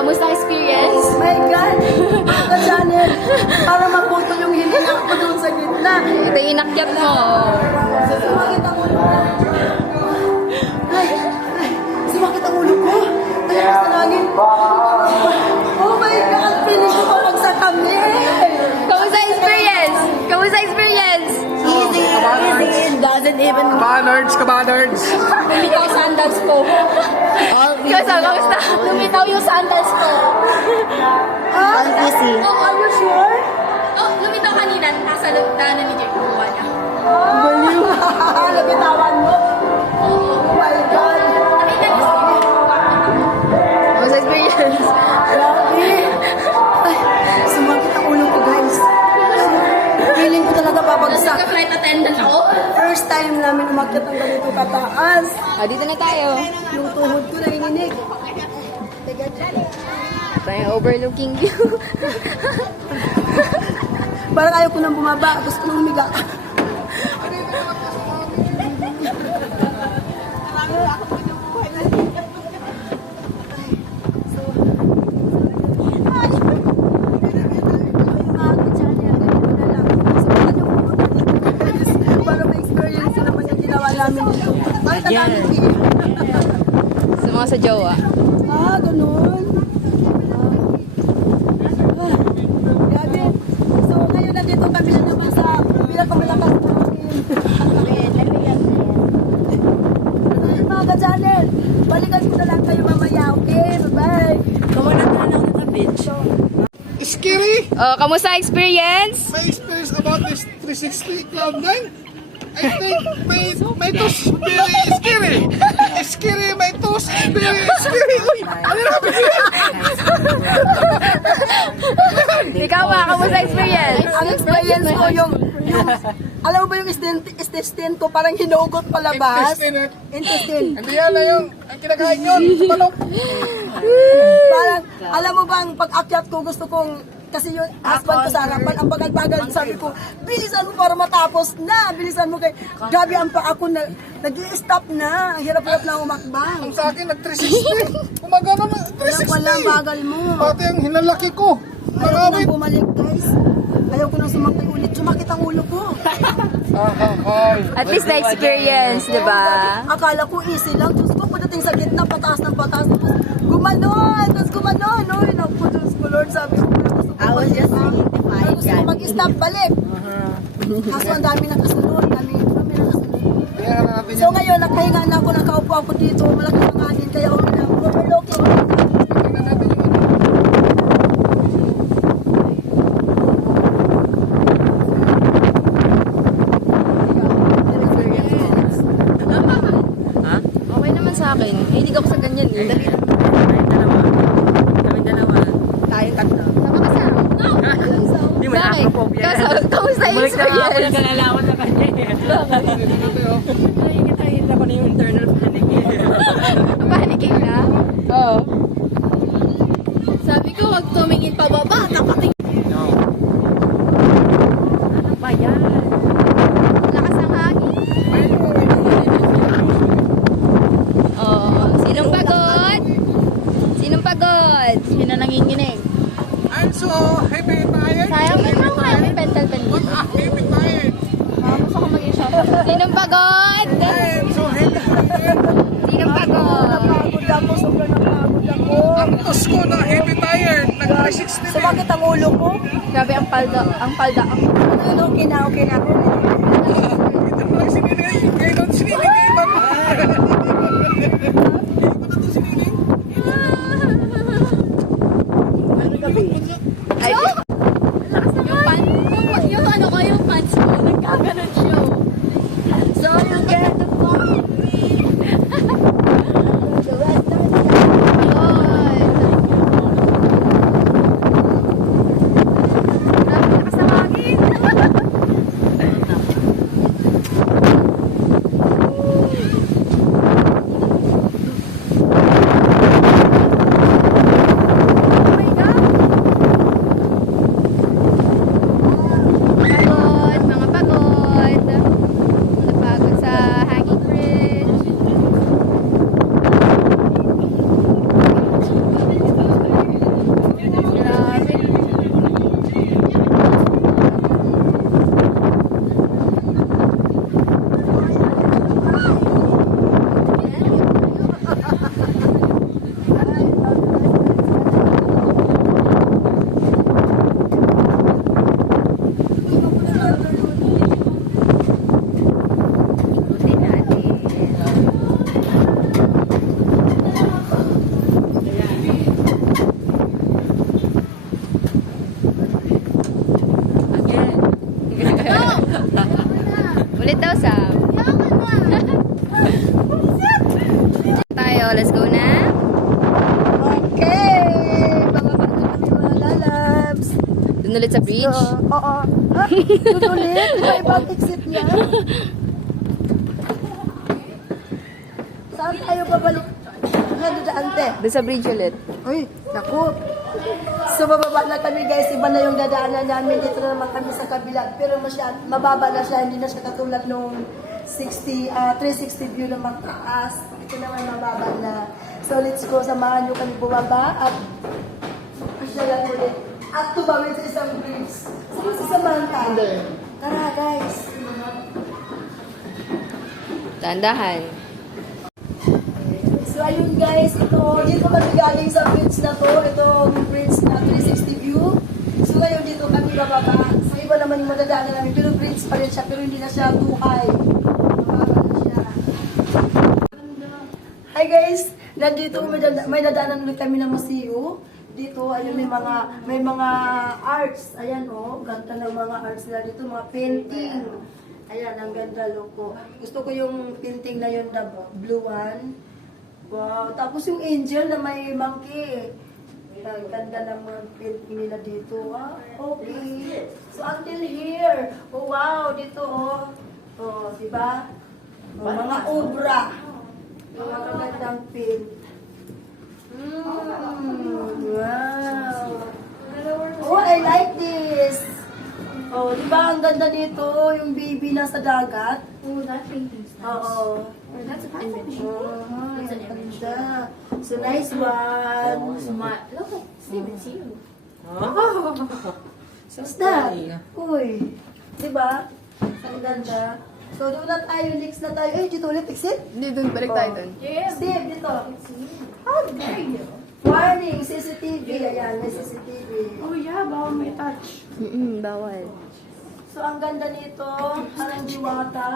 kamusta ang experience? Oh my God! Mga channel, para maputo yung hininga ko doon sa gitna. Ito yung inakyat mo. Sumakit ang ulo ko. Ay, sumakit ang ulo ko. Talagas na lagi. Oh my God! Finish ko pa sa kami. Kamusta ang experience? Kamusta ang experience? Easy, easy. It doesn't even... Kabanards! Lumitaw sandals ko. Kamusta? Lumitaw yung sandals ko. Ah, easy. Oh, are you sure? Oh, lumitaw kanina. Nasa daanan ni Jake. Kuha niya. Baliw. Nabitawan mo. Oh my God. Nakita niyo si kamusta experience? Grabe. Ay, sumakit ang ulo ko, guys. Feeling ko talaga babagsak. Nagka-flight attendant ako. First time namin umakyat ng ganito kataas. Dito na tayo. Yung tuhod ko nanginginig. Tayo overlooking view. Parang ayaw ko nang bumaba. Gusto ko nang humiga. Para ma-experience naman yung ginawa namin dito. Ay, tagamit Sa mga sa jowa. Ah, ganun. Grabe. So, ngayon nandito kami na naman sa pinakamalakas na mga ka-channel, balikan ko na lang kayo mamaya, okay? Bye-bye. Kawalan ka lang sa beach. Scary! Oh, kamusta experience? My experience about this 360 Cloud9, I think my toes very scary. Scary, my toes very scary. Uy, ano na kami? Ikaw ba, kamusta experience? Ang experience ko yung alam mo ba yung intestine ko parang hinugot palabas? Intestine. Hindi yan na yung ang kinakain yun. Manok. Parang, alam mo bang pag-akyat ko gusto kong kasi yung husband ko sa harapan, ang bagal-bagal, sabi ko, bilisan mo para matapos na, bilisan mo kay, gabi ang pa ako na, nag-i-stop na, ang hirap-hirap na umakbang. Ang sa akin, nag-360. Umagano na, 360. Walang bagal mo. Pati ang hinalaki ko. Ayaw ko nang Nangawit. bumalik, guys. Ayaw ko nang sumakit ulit, sumakit ang ulo ko. At least na-experience, di ba? Akala ko easy lang, Diyos ko, pagdating sa gitna, pataas ng pataas, tapos gumanon, Ay, naku, Diyos ko, Lord, sabi ko, I was just gusto ko mag-stop balik. Kaso ang dami nakasunod, dami nakasunod. Kaya natin So ngayon, nakahinga na ako, nakaupo ako dito, malaki ang hangin, kaya okay na, overlooking. Okay naman sa akin. Hilig ako sa ganyan eh. Kami dalawa. Tayong tatlo. Sama ka sa Hindi mo Bakit? acrophobia. Kamusta yung Bumalik na nga ako experience? ng kalalaman sa kanya. Nakikitahin ako na yung internal panic. Panicking na? Oo. Sabi ko, huwag tumingin pababa. Nakating. Ano ba yan? Lakas ng hangin. Oh, sinong pagod? Sinong pagod? Sino nanginginig? I'm so happy tayo. Sayang na lang nga. May pentel pen What dito. a happy tayo. Gusto ko mag-i-shop. Sinong pagod? I'm so happy tayo. Sinong pagod? Napagod ako, sobrang napagod ako. Ang tos ko na happy tayo. Nag-360 din. Sumakit ang ulo ko. Grabe ang palda. Ang palda. Ano, okay na ako. Ito pa si Nining. Ngayon doon si Nining. Ay, yung pants, yung ano ko, yung pants ko, nagkaganon siya. So, you get the point. Grabe, lakas ng hangin. Doon ulit sa bridge? Oo. Ha? Doon ulit? Iba-ibang exit niya. Saan tayo babalik? Ano daan, te? Doon sa bridge ulit. Uy, naku. So, bababa na kami, guys. Iba na yung dadaanan namin. Dito na naman kami sa kabila. Pero mababa na siya. Hindi na siya katulad nung 360 view na mataas. Ito naman mababa na. So, let's go. Samahan nyo kami bumaba. At pasyalan ulit. At tumawid sa isang bridge. Saan si Samantha? Tara, guys. Tandahan. So ayun guys, dito kami galing sa bridge na to. Itong bridge na 360 view. So ngayon dito kami bababa. Sa iba naman yung madadaanan namin. Pero bridge pa rin siya, pero hindi na siya too high. Bababa na siya. Hi guys! Nandito may dadaanan ulit kami ng Masiyo. Dito, ayun, may mga arts. Ayan, oh. Ganda ng mga arts nila dito. Mga painting. Ayan, ang ganda, loko. Gusto ko yung painting na yun, the blue one. Wow. Tapos yung angel na may monkey. Ang ganda ng mga painting nila dito. Ah, okay. So, until here. Oh, wow. Dito, oh. Oh, diba? Oh, mga obra. Mga magandang paint. Wow. Oh, I like this. Oh, di ba ang ganda nito, yung baby nasa dagat? Oh, that painting's Oo. That's a image. Oh, ang ganda. So, nice one. Look, it's you. What's that? Uy. Di ba? Ang ganda. So, doon na tayo. Next na tayo. Eh, dito ulit. Exit? Hindi, doon. Balik tayo doon. Steve, dito. How dare you? Warning, CCTV. Ayan, may CCTV. Oh, yeah. Bawal may touch. Bawal. So, ang ganda nito. Parang diwata.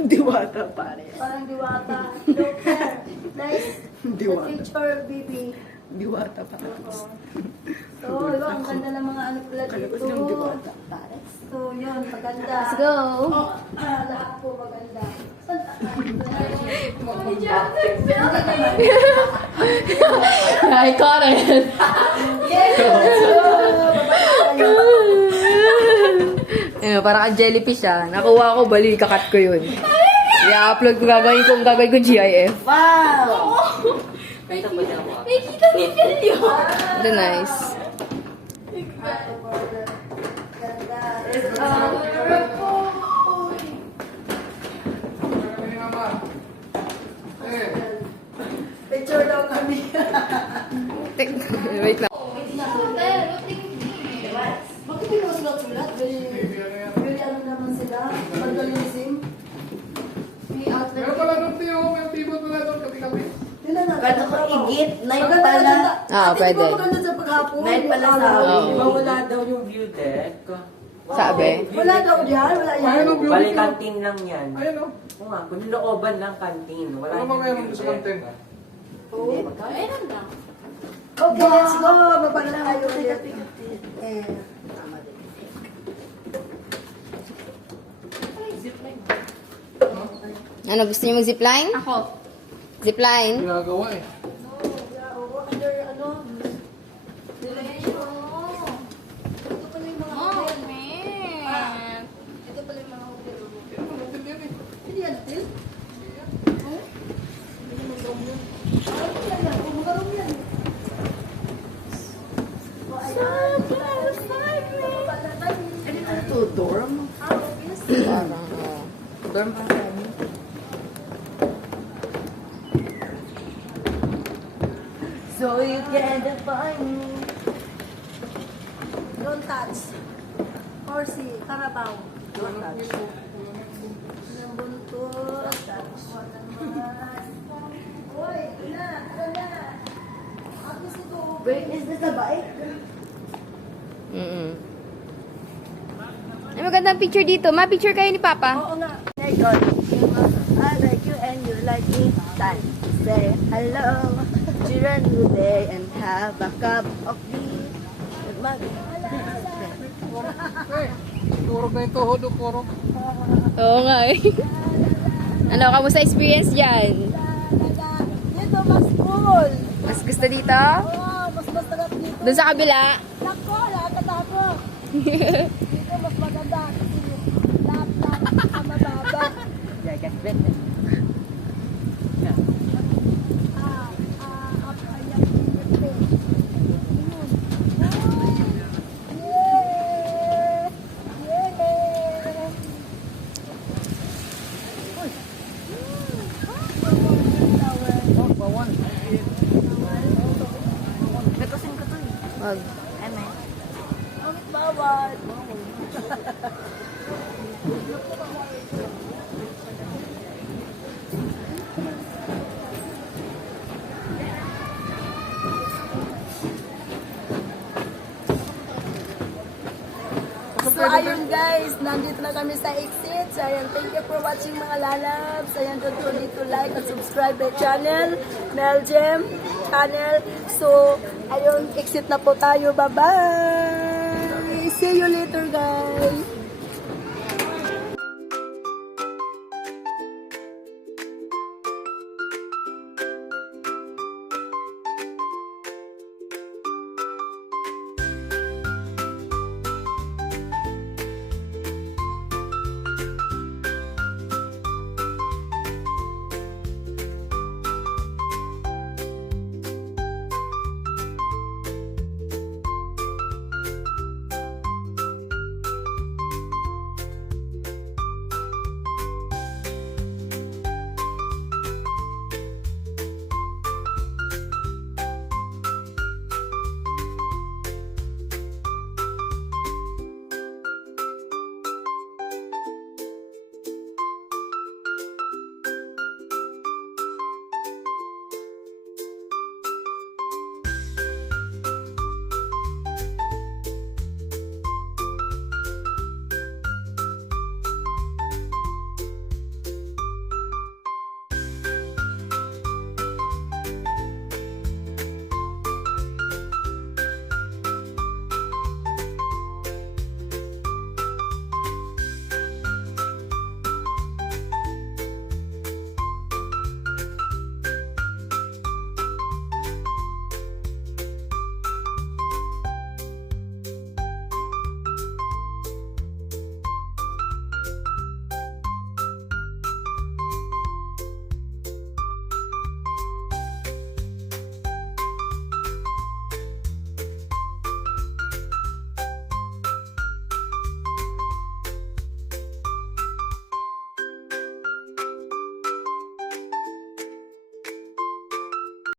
Diwata, pare. Parang diwata. Look there. Nice. The picture, baby. Diwata, pare. So, diba, ang ganda ng mga ano pala dito. So, yun, maganda. Let's go. Lahat po maganda. I caught it. Yes! Ano, para ka jellyfish ah. Nakuha ko, bali, kakat ko yun. I-upload ko, gagawin ko GIF. Wow! May kita ni Phil. The nice. Picture daw kami. Wait lang. Bakit hindi mo sulat-sulat? Very ano naman sila? Vandalism? May outlet. Meron pala nung tiyo, may pivot pala doon, kati-kati. Yun na natin. Kano ko igit, night Maganda pala. maganda. Ah, Ate, pwede. di ba maganda sa paghapon? Night pala Yung sa araw. amin. Oo. Di ba wala daw yung view deck? Sabi. Wala daw diyan, wala yan. Ayun ang Bali beauty. kantin lang yan. Ayun o. Oo nga, kundi looban lang kantin. Wala Ano yung mga meron view sa deck. content? Okay, let's go. Mabala tayo ulit. Eh, Ano, gusto niyo mag-zipline? Ako. Zipline? Ginagawa eh. Under ano? Ito pala yung mga hotel. Ito pala yung mga hotel. Hindi yan hotel? Oh? Hindi naman dome yun. Ah, ito yan yan. Bumagaroon yan. Oh, ayan. Ito, dorm? Parang, Dorm pa kami. So you can find me. Don't touch. Horsey, Carabao. Don't touch. Ng buntot. Uy, na, na. Ako siguro. Wait, is this a bike? Ay, magandang picture dito. Ma-picture kayo ni Papa. Oo nga. I got you. I like you and you like me. Time. Say hello. Children today and have a cup of tea. With my Eh, kurog na yung tuhod o kurog. Oo nga eh. Ano, kamusta experience dyan? Dito mas cool. Mas gusto dito? Oo, mas masarap dito. Doon sa kabila? Nako, nakakatakot. Dito mas maganda kasi lahat sa mababa. Jacket bed. Up ayan. Yeah! Yeah! Bekusin ko to eh. Wag. Eme. Bawal. So ayun guys, nandito na kami sa exit. So ayun, thank you for watching mga lalabs. Ayun, don't forget to like and subscribe my channel, Melgem channel. So ayun, exit na po tayo. Bye-bye! See you later!